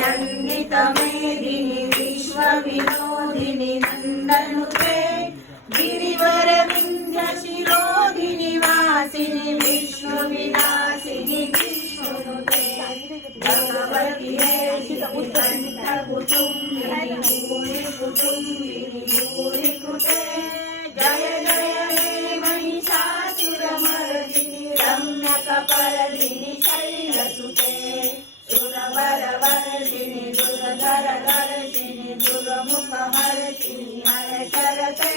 नन्दितमेदिनि विश्वविनोदिनि नन्दनुते गिरिवर विन्ध्यशिरोधिनि वासिनि विष्णुविलासिनि विष्णुनुते भगवति कंठकुटुम्बिनि भूरिकुटुम्बिनि भूरिकृते जय जय हे महिषासुरमर्दिनि रम्यकपर्दिनि शैलसुते सुरवरवर्षिणि दुर्धरदर्शिनि दुर्मुखहर्षिणि हर्षरते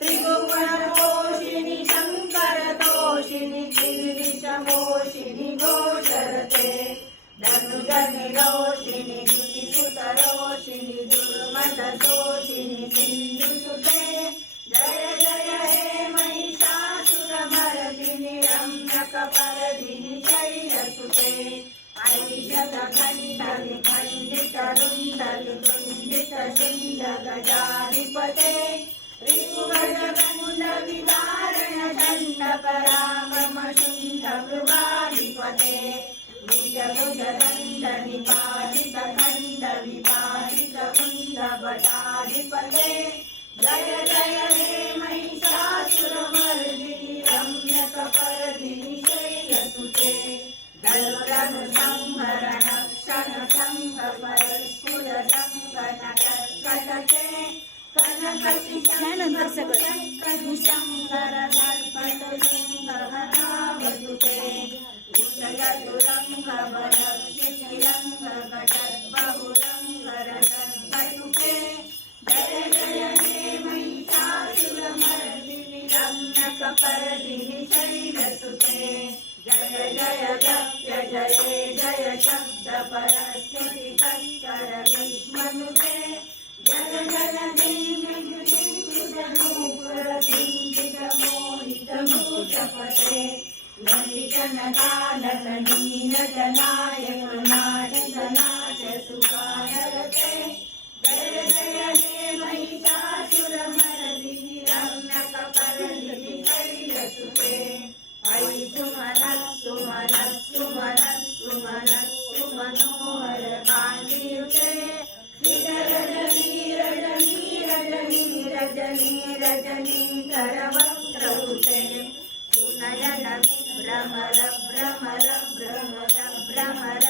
त्रिभुवनपोषिणि शङ्करतोषिणि किल्बिषमोषिणि घोषरते धनुजनिरोषिणि द्युतिसुतरोषिणि दुर्मदशोषिणि सिन्धुसुते जय जय हे महिषासुरमर्दिनि रम्यकपर्दिनि शैलसुते खण्डितरुण्डलिखण्डितशुण्डगजाधिपते ऋतुगजकुण्डविदारण चण्डपराक्रमशुण्डमृगाधिपते निजभुजदण्डनिपातितखण्डविपातितकुण्डभटाधिपते जय जय हे महिषासुरमर्दिनि रम्यकपर्दिनि शैलसुते धनुरनुसंहरणक्षणसंहपरस्फुरसंकटकटकटे कनकटिशङ्करदर्पटशृङ्गहतावतुते कुशलतुरङ्गबलक्षितिरङ्गकटद्बहुरङ्गरतद्वटुते जय जय हे महिषासुरमर्दिनि रम्यकपर्दिनि शैलसुते जय जय जप्य जये जय शब्द परस्फुटि तत्कर विष्णुनुते जय जय देवीजनूपुरसिंहितमोहितभूतपते ललितनकानकनीनजनायक नाटकनाटसुखारते जय जय हे महिषासुरमर्दिनि रम्यकपर्दिनि शैलसुते ऐ सुमनः कान्तियुते रजनीकरवक्त्रयुते सुनयन भ्रमर भ्रमर भ्रमर भ्रमर